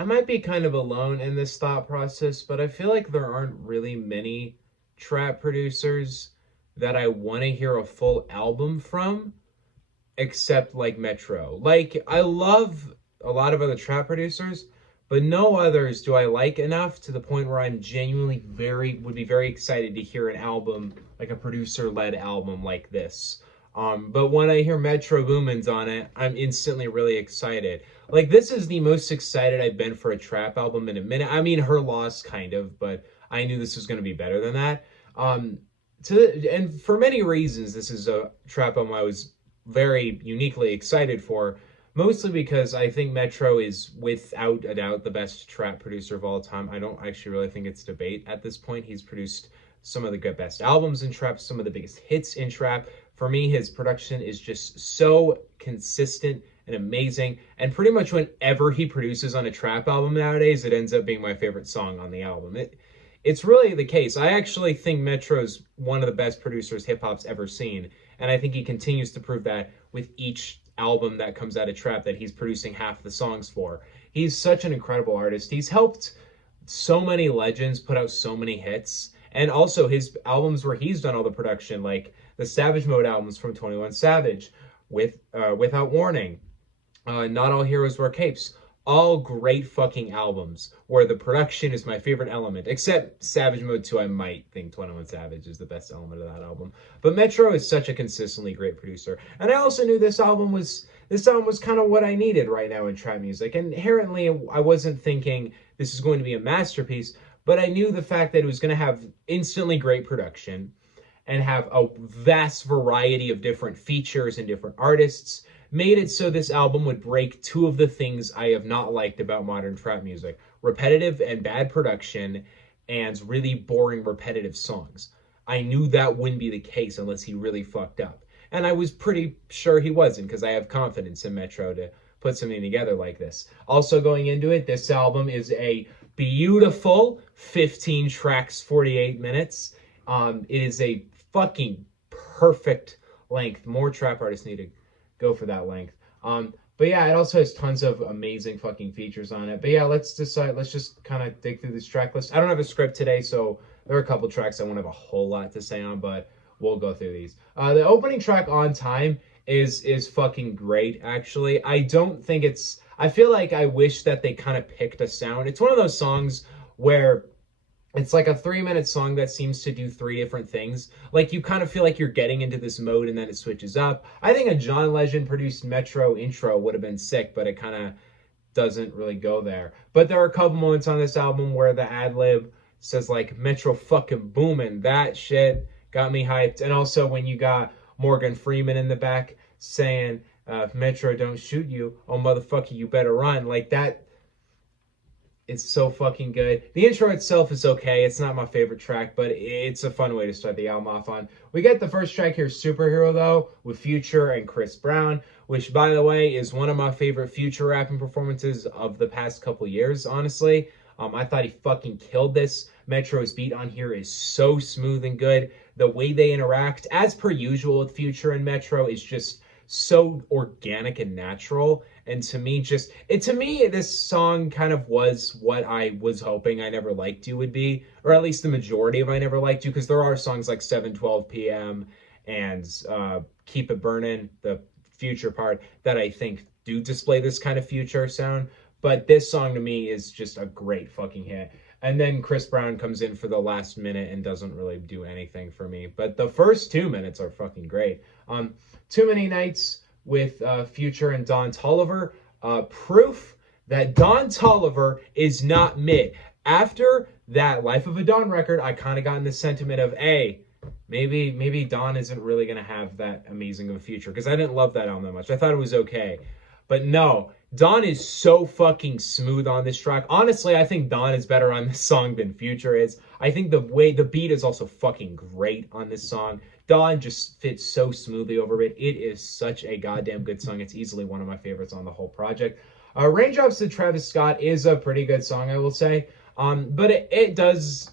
I might be kind of alone in this thought process, but I feel like there aren't really many trap producers that I want to hear a full album from, except like Metro. Like, I love a lot of other trap producers, but no others do I like enough to the point where I'm genuinely would be very excited to hear an album, like a producer led album like this. But when I hear Metro Boomin's on it, I'm instantly really excited. Like, this is the most excited I've been for a trap album in a minute. I mean, Her Loss, kind of, but I knew this was going to be better than that. Um, and for many reasons, this is a trap album I was very uniquely excited for, mostly because I think Metro is without a doubt the best trap producer of all time. I don't actually really think it's debate at this point. He's produced some of the best albums in trap, some of the biggest hits in trap. For me, his production is just so consistent and amazing. And pretty much whenever he produces on a trap album nowadays, it ends up being my favorite song on the album. It's really the case. I actually think Metro's one of the best producers hip hop's ever seen. And I think he continues to prove that with each album that comes out of trap that he's producing half the songs for. He's such an incredible artist. He's helped so many legends put out so many hits. And also his albums where he's done all the production, like the Savage Mode albums from 21 Savage, Without Warning, Not All Heroes Wear Capes. All great fucking albums where the production is my favorite element, except Savage Mode 2. I might think 21 Savage is the best element of that album. But Metro is such a consistently great producer. And I also knew this album was kind of what I needed right now in trap music. And inherently I wasn't thinking this is going to be a masterpiece, but I knew the fact that it was going to have instantly great production and have a vast variety of different features and different artists made it so this album would break two of the things I have not liked about modern trap music: repetitive and bad production, and really boring repetitive songs. I knew that wouldn't be the case unless he really fucked up. And I was pretty sure he wasn't, because I have confidence in Metro to put something together like this. Also, going into it, this album is a beautiful 15 tracks, 48 minutes. It is a fucking perfect length. More trap artists need to go for that length. But yeah, it also has tons of amazing fucking features on it. But yeah, let's decide. Let's just kind of dig through this track list. I don't have a script today, so there are a couple tracks I won't have a whole lot to say on, but we'll go through these. The opening track, On Time, is fucking great. Actually, I don't think it's. I feel like I wish that they kind of picked a sound. It's one of those songs where it's like a 3-minute song that seems to do three different things. Like, you kind of feel like you're getting into this mode and then it switches up. I think a John Legend produced Metro intro would have been sick, but it kind of doesn't really go there. But there are a couple moments on this album where the ad lib says like Metro fucking Boomin'. That shit got me hyped. And also when you got Morgan Freeman in the back saying, if Metro don't shoot you, oh motherfucker, you better run. Like, that, it's so fucking good. The intro itself is okay. It's not my favorite track, but it's a fun way to start the album off on. We get the first track here, Superhero, though, with Future and Chris Brown, which, by the way, is one of my favorite Future rapping performances of the past couple years, honestly. I thought he fucking killed this. Metro's beat on here is so smooth and good. The way they interact, as per usual with Future and Metro, is just so organic and natural. And to me, this song kind of was what I was hoping I Never Liked You would be, or at least the majority of I Never Liked You, because there are songs like 7:12 p.m. and Keep It Burnin', the Future part, that I think do display this kind of Future sound. But this song to me is just a great fucking hit. And then Chris Brown comes in for the last minute and doesn't really do anything for me. But the first 2 minutes are fucking great. Too Many Nights with Future and Don Toliver. Proof that Don Toliver is not mid. After that Life of a Don record, I kind of got in the sentiment of, hey, maybe Don isn't really going to have that amazing of a future. Because I didn't love that album that much. I thought it was okay. But no, Don is so fucking smooth on this track. Honestly, I think Don is better on this song than Future is. I think the way the beat is also fucking great on this song. Don just fits so smoothly over it. It is such a goddamn good song. It's easily one of my favorites on the whole project. Raindrops to Travis Scott is a pretty good song, I will say. But it does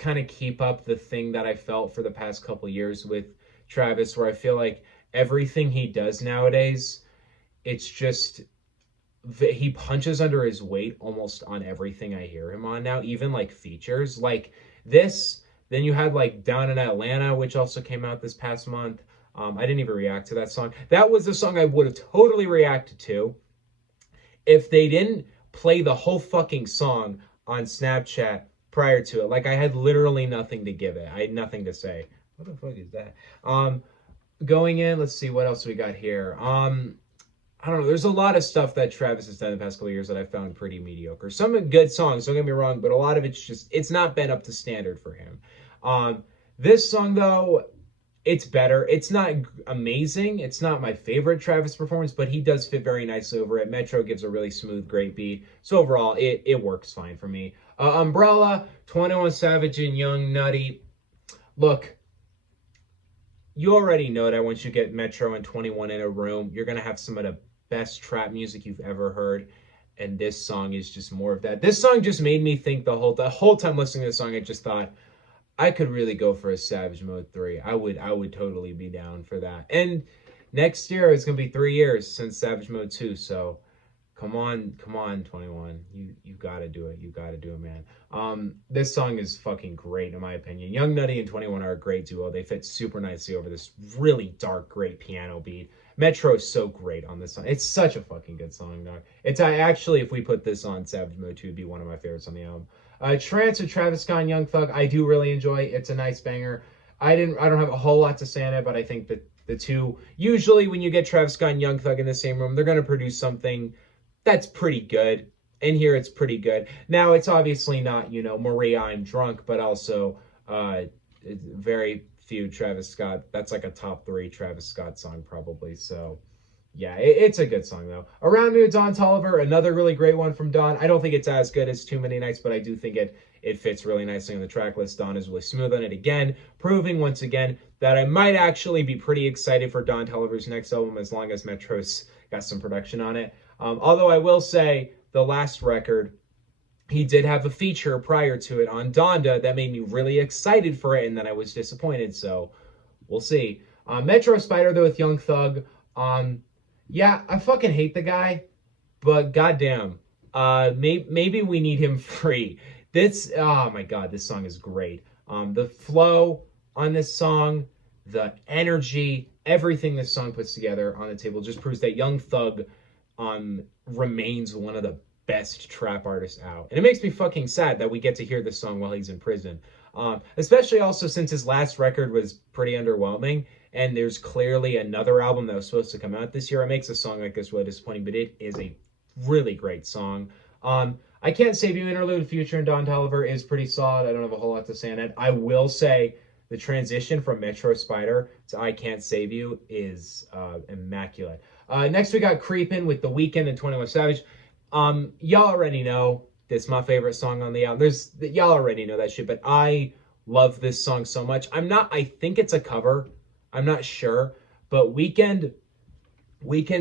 kind of keep up the thing that I felt for the past couple years with Travis, where I feel like everything he does nowadays, it's just he punches under his weight almost on everything I hear him on now, even like features like this. Then you had like Down in Atlanta, which also came out this past month. I didn't even react to that song. That was a song I would have totally reacted to if they didn't play the whole fucking song on Snapchat prior to it. Like I had literally nothing to give it. I had nothing to say. What the fuck is that? Going in, let's see what else we got here. I don't know. There's a lot of stuff that Travis has done in the past couple of years that I found pretty mediocre. Some good songs, don't get me wrong, but a lot of it's not been up to standard for him. Um, this song though, it's better. It's not amazing. It's not my favorite Travis performance, but he does fit very nicely over it. Metro gives a really smooth, great beat. So overall, it works fine for me. Umbrella, 21 Savage and Young Nutty. Look, you already know that once you get Metro and 21 in a room, you're going to have some of the best trap music you've ever heard. And this song is just more of that. This song just made me think the whole time listening to this song, I just thought, I could really go for a Savage Mode 3. I would totally be down for that. And next year it's gonna be 3 years since Savage Mode 2, so come on, 21. You gotta do it. You gotta do it, man. This song is fucking great in my opinion. Young Nutty and 21 are a great duo. They fit super nicely over this really dark, great piano beat. Metro is so great on this song. It's such a fucking good song, dog. It's actually, if we put this on Savage Mode 2, it'd be one of my favorites on the album. Trance with Travis Scott and Young Thug, I do really enjoy. It's a nice banger. I don't have a whole lot to say on it, but I think that the two, usually when you get Travis Scott and Young Thug in the same room, they're gonna produce something that's pretty good. And here it's pretty good. Now it's obviously not, Maria, I'm Drunk, but also very few Travis Scott. That's like a top 3 Travis Scott song probably. So yeah, it's a good song though. Around Me with Don Toliver, another really great one from Don. I don't think it's as good as Too Many Nights, but I do think it fits really nicely on the track list. Don is really smooth on it again, proving once again that I might actually be pretty excited for Don Toliver's next album as long as Metro's got some production on it. Although I will say the last record, he did have a feature prior to it on Donda that made me really excited for it, and then I was disappointed. So we'll see. Metro Spider though with Young Thug. Yeah, I fucking hate the guy, but goddamn, maybe we need him free. Oh my god, this song is great. The flow on this song, the energy, everything this song puts together on the table just proves that Young Thug remains one of the best trap artists out. And it makes me fucking sad that we get to hear this song while he's in prison. Especially also since his last record was pretty underwhelming, and there's clearly another album that was supposed to come out this year. It makes a song like this really disappointing, but it is a really great song. I Can't Save You interlude, Future and Don Toliver is pretty solid. I don't have a whole lot to say on it. I will say the transition from Metro Spider to I Can't Save You is immaculate. Next we got Creepin with The Weeknd and 21 Savage. Y'all already know this is my favorite song on the album. Y'all already know that shit, but I love this song so much. I think it's a cover. I'm not sure, but Weeknd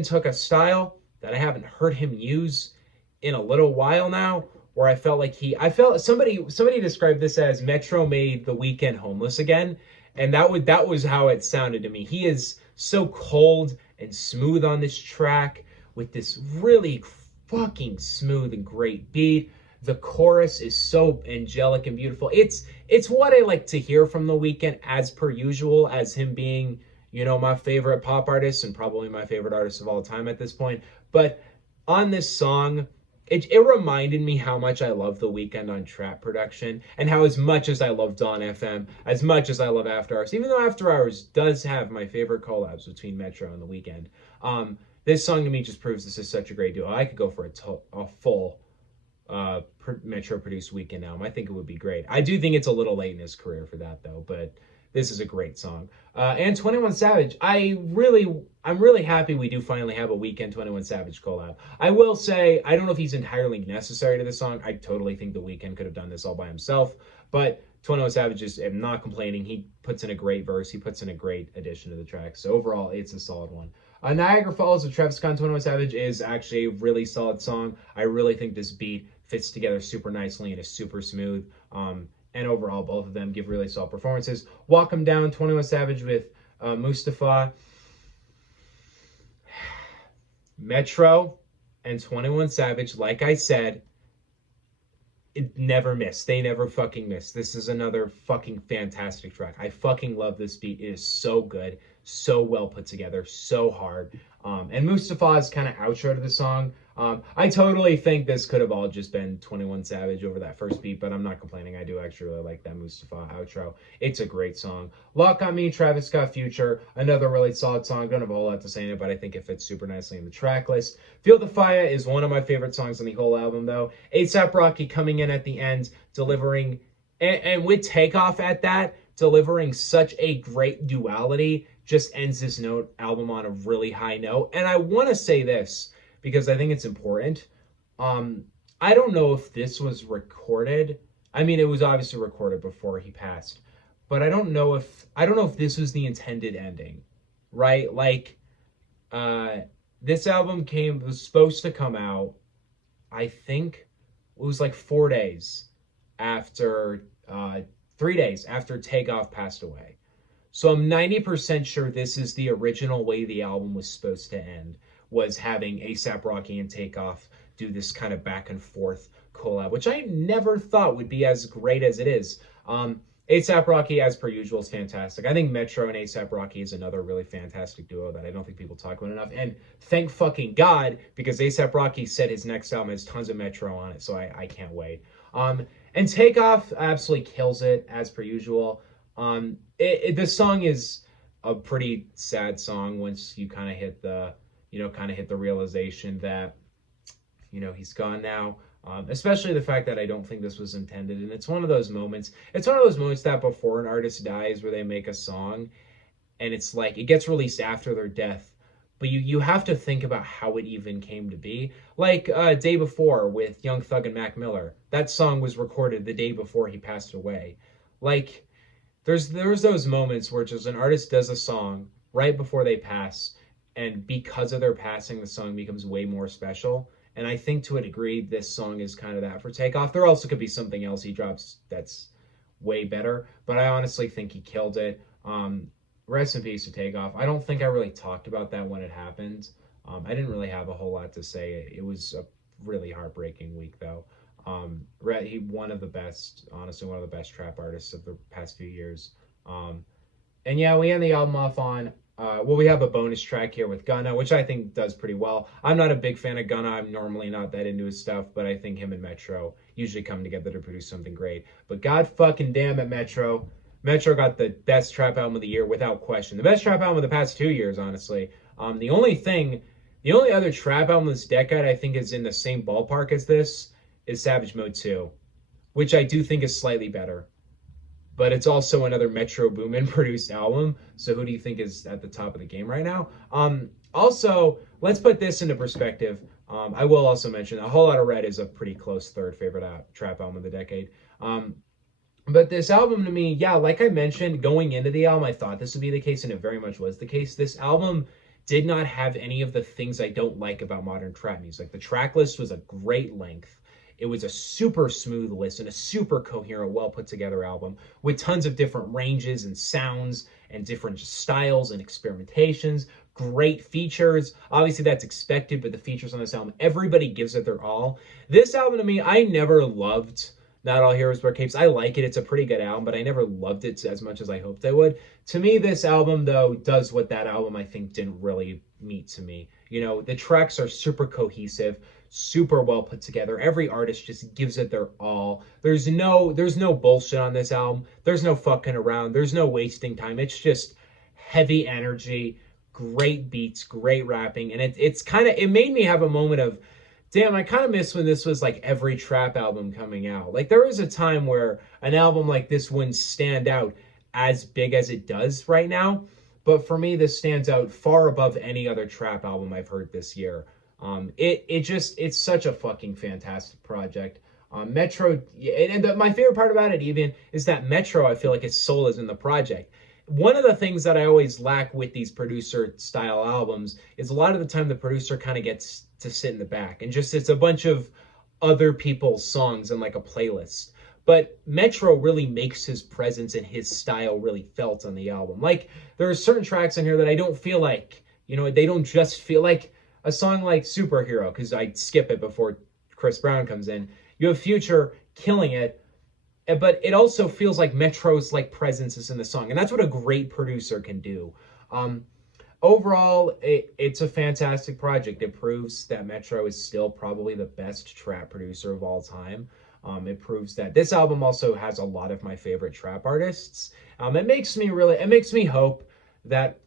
took a style that I haven't heard him use in a little while now, where I felt somebody described this as Metro made The Weeknd homeless again, and that was how it sounded to me. He is so cold and smooth on this track with this really fucking smooth and great beat. The chorus is so angelic and beautiful. It's what I like to hear from The Weeknd, as per usual, as him being, my favorite pop artist and probably my favorite artist of all time at this point. But on this song, it reminded me how much I love The Weeknd on trap production, and how as much as I love Dawn FM, as much as I love After Hours, even though After Hours does have my favorite collabs between Metro and The Weeknd, this song to me just proves this is such a great duo. I could go for a full Metro produced Weeknd album. I think it would be great. I do think it's a little late in his career for that though, but this is a great song. And 21 Savage, I'm really happy we do finally have a Weeknd 21 Savage collab. I will say, I don't know if he's entirely necessary to this song. I totally think The Weeknd could have done this all by himself, but 21 Savage I'm not complaining. He puts in a great verse. He puts in a great addition to the track. So overall, it's a solid one. Niagara Falls with Travis Scott and 21 Savage is actually a really solid song. I really think this beat fits together super nicely and is super smooth. And overall, both of them give really solid performances. Walk 'Em Down, 21 Savage with Mustafa. Metro and 21 Savage, like I said, it never missed. They never fucking missed. This is another fucking fantastic track. I fucking love this beat. It is so good, so well put together, so hard. And Mustafa's kind of outro to the song. I totally think this could have all just been 21 Savage over that first beat, but I'm not complaining. I do actually really like that Mustafa outro. It's a great song. Lock on Me, Travis Scott Future, another really solid song. Don't have a whole lot to say in it, but I think it fits super nicely in the track list. Feel the Fire is one of my favorite songs on the whole album, though. ASAP Rocky coming in at the end, delivering, and with Takeoff at that, delivering such a great duality, just ends this album on a really high note. And I want to say this, because I think it's important. I don't know if this was recorded. I mean, it was obviously recorded before he passed, but I don't know if this was the intended ending, right? Like, this album was supposed to come out, I think it was like 4 days after, 3 days after Takeoff passed away. So I'm 90% sure this is the original way the album was supposed to end, was having ASAP Rocky and Takeoff do this kind of back and forth collab, which I never thought would be as great as it is. ASAP Rocky, as per usual, is fantastic. I think Metro and ASAP Rocky is another really fantastic duo that I don't think people talk about enough. And thank fucking God, because ASAP Rocky said his next album has tons of Metro on it, so I can't wait. And Takeoff absolutely kills it, as per usual. The song is a pretty sad song once you kind of hit the, hit the realization that, he's gone now. Especially the fact that I don't think this was intended. And it's one of those moments that before an artist dies where they make a song and it's like, it gets released after their death, but you have to think about how it even came to be. Like Day Before with Young Thug and Mac Miller. That song was recorded the day before he passed away. Like, there's those moments where just an artist does a song right before they pass, and because of their passing, the song becomes way more special. And I think to a degree, this song is kind of that for Takeoff. There also could be something else he drops that's way better, but I honestly think he killed it. Rest in peace to Takeoff. I don't think I really talked about that when it happened. I didn't really have a whole lot to say. It was a really heartbreaking week, though. He one of the best, honestly, one of the best trap artists of the past few years. And yeah, we end the album off on, we have a bonus track here with Gunna, which I think does pretty well. I'm not a big fan of Gunna. I'm normally not that into his stuff, but I think him and Metro usually come together to produce something great. But god fucking damn it, Metro. Metro got the best trap album of the year without question. The best trap album of the past 2 years, honestly. The only other trap album this decade I think is in the same ballpark as this is Savage Mode 2, which I do think is slightly better. But it's also another Metro Boomin produced album. So who do you think is at the top of the game right now? Also, let's put this into perspective. I will also mention A Whole Lot of Red is a pretty close third favorite trap album of the decade. But this album to me, yeah, like I mentioned, going into the album, I thought this would be the case, and it very much was the case. This album did not have any of the things I don't like about modern trap music. The track list was a great length. It was a super smooth listen, a super coherent, well put together album with tons of different ranges and sounds and different styles and experimentations. Great features. Obviously, that's expected, but the features on this album, everybody gives it their all. This album to me, I never loved Not All Heroes Wear Capes. I like it. It's a pretty good album, but I never loved it as much as I hoped I would. To me, this album, though, does what that album, I think, didn't really meet to me. The tracks are super cohesive, super well put together. Every artist just gives it their all. There's no bullshit on this album. There's no fucking around. There's no wasting time. It's just heavy energy, great beats, great rapping, and it made me have a moment of, damn, I kind of miss when this was like every trap album coming out. Like, there was a time where an album like this wouldn't stand out as big as it does right now. But for me, this stands out far above any other trap album I've heard this year. It's such a fucking fantastic project. Metro, and my favorite part about it even is that Metro, I feel like his soul is in the project. One of the things that I always lack with these producer style albums is a lot of the time the producer kind of gets to sit in the back and just, it's a bunch of other people's songs in like a playlist. But Metro really makes his presence and his style really felt on the album. Like, there are certain tracks in here that I don't feel like, they don't just feel like, a song like Superhero, because I skip it before Chris Brown comes in. You have Future killing it, but it also feels like Metro's like presence is in the song, and that's what a great producer can do. Um, Overall, it's a fantastic project. It proves that Metro is still probably the best trap producer of all time. It proves that this album also has a lot of my favorite trap artists. It makes me hope that,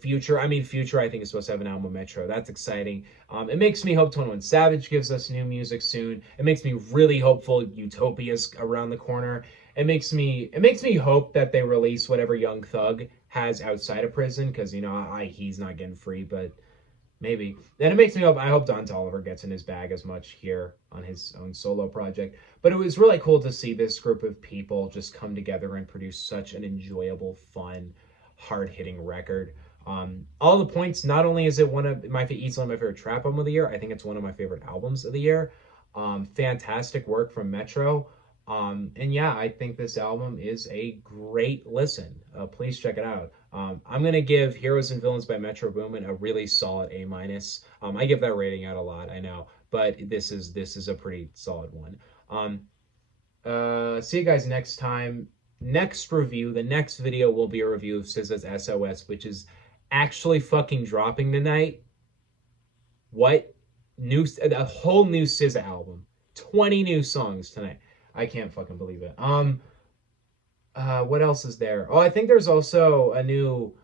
Future, Future, I think is supposed to have an album with Metro. That's exciting. It makes me hope 21 Savage gives us new music soon. It makes me really hopeful Utopia's around the corner. It makes me hope that they release whatever Young Thug has outside of prison, because he's not getting free, but maybe. Then it makes me hope. I hope Don Toliver gets in his bag as much here on his own solo project. But it was really cool to see this group of people just come together and produce such an enjoyable, fun, hard hitting record. All the points. Not only is it easily my favorite trap album of the year, I think it's one of my favorite albums of the year. Fantastic work from Metro. And yeah, I think this album is a great listen. Please check it out. I'm gonna give Heroes and Villains by Metro Boomin a really solid A minus. I give that rating out a lot, I know, but this is a pretty solid one. See you guys next time. Next review, the next video will be a review of SZA's SOS, which is actually fucking dropping tonight. What? A whole new SZA album. 20 new songs tonight. I can't fucking believe it. What else is there? Oh, I think there's also a new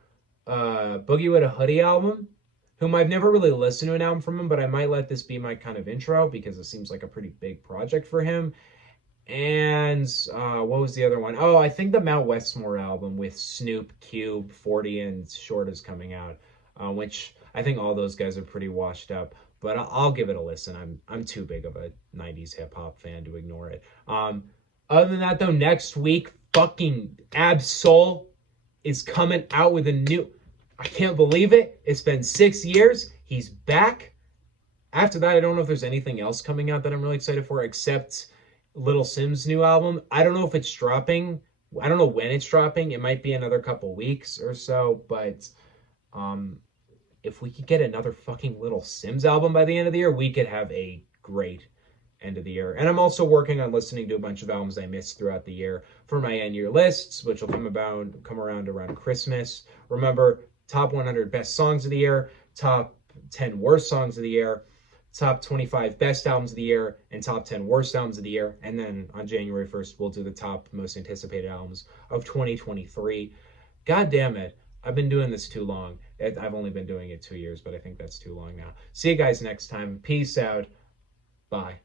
Boogie with a Hoodie album, whom I've never really listened to an album from him, but I might let this be my kind of intro because it seems like a pretty big project for him. And what was the other one? Oh, I think the Mount Westmore album with Snoop, Cube, 40, and Short is coming out, which I think all those guys are pretty washed up. But I'll give it a listen. I'm too big of a '90s hip hop fan to ignore it. Other than that, though, next week, fucking Ab-Soul is coming out with a new. I can't believe it. It's been 6 years. He's back. After that, I don't know if there's anything else coming out that I'm really excited for, except Little Sim's new album. I don't know if it's dropping. I don't know when it's dropping. It might be another couple weeks or so, but if we could get another fucking Little Sims album by the end of the year, we could have a great end of the year. And I'm also working on listening to a bunch of albums I missed throughout the year for my end year lists, which will come around Christmas. Remember, top 100 best songs of the year, top 10 worst songs of the year, top 25 best albums of the year, and top 10 worst albums of the year. And then on January 1st, we'll do the top most anticipated albums of 2023. God damn it. I've been doing this too long. I've only been doing it 2 years, but I think that's too long now. See you guys next time. Peace out. Bye.